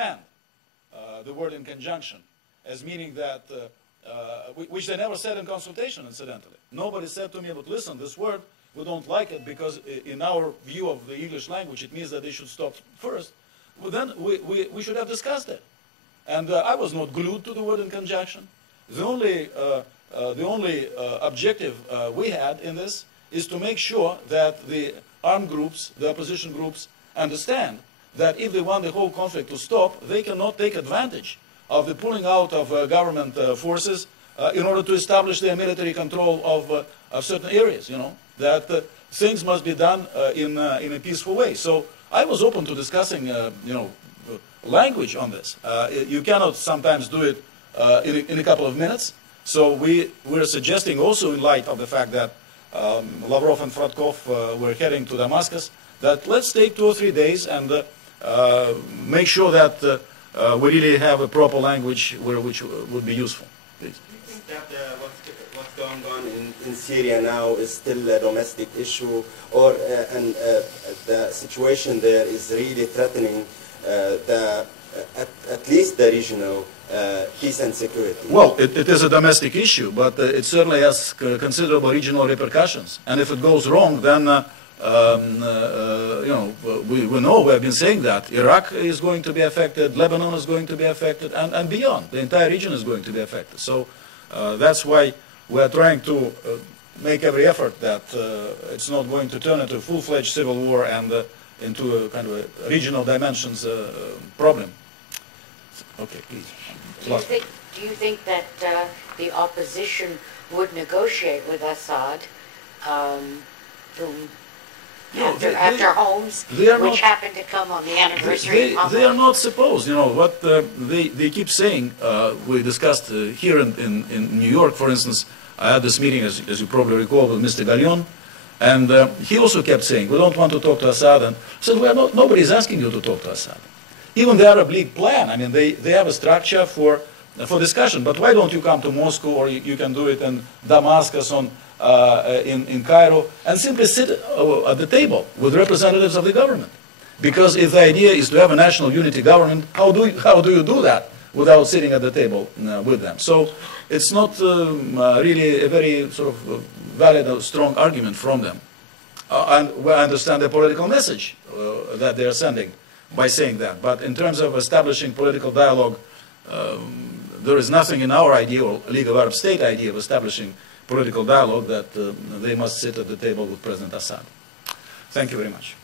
understand the word in conjunction as meaning that, which they never said in consultation, incidentally. Nobody said to me, but listen, this word, we don't like it because in our view of the English language, it means that they should stop first. Well, then we should have discussed it. And I was not glued to the word in conjunction. The only objective we had in this is to make sure that the armed groups, the opposition groups, understand that if they want the whole conflict to stop, they cannot take advantage of the pulling out of government forces in order to establish their military control of certain areas, you know, that things must be done in a peaceful way. So I was open to discussing, you know, language on this. You cannot sometimes do it in a couple of minutes. So we're suggesting also in light of the fact that Lavrov and Fratkov were heading to Damascus, that let's take 2 or 3 days and make sure that we really have a proper language which would be useful. Please. Do you think that what's going on in Syria now is still a domestic issue, or the situation there is really threatening at least the regional peace and security? Well, it is a domestic issue, but it certainly has considerable regional repercussions. And if it goes wrong, then you know, we know, we have been saying that Iraq is going to be affected, Lebanon is going to be affected, and beyond. The entire region is going to be affected. So that's why we are trying to make every effort that it's not going to turn into a full-fledged civil war and into a kind of a regional dimensions problem. Okay, please. Do you think that the opposition would negotiate with Assad, after Homs, which happened to come on the anniversary of they are not supposed, you know, what they keep saying, we discussed here in New York, for instance. I had this meeting, as you probably recall, with Mr. Gallion, and he also kept saying, we don't want to talk to Assad, and I said, well, nobody's asking you to talk to Assad. Even the Arab League plan, I mean, they have a structure for discussion, but why don't you come to Moscow, or you can do it in Damascus, in Cairo, and simply sit at the table with representatives of the government? Because if the idea is to have a national unity government, how do you do that without sitting at the table with them? So it's not really a very sort of valid or strong argument from them. And I understand the political message that they are sending by saying that. But in terms of establishing political dialogue, there is nothing in our idea, or League of Arab States idea, of establishing political dialogue that they must sit at the table with President Assad. Thank you very much.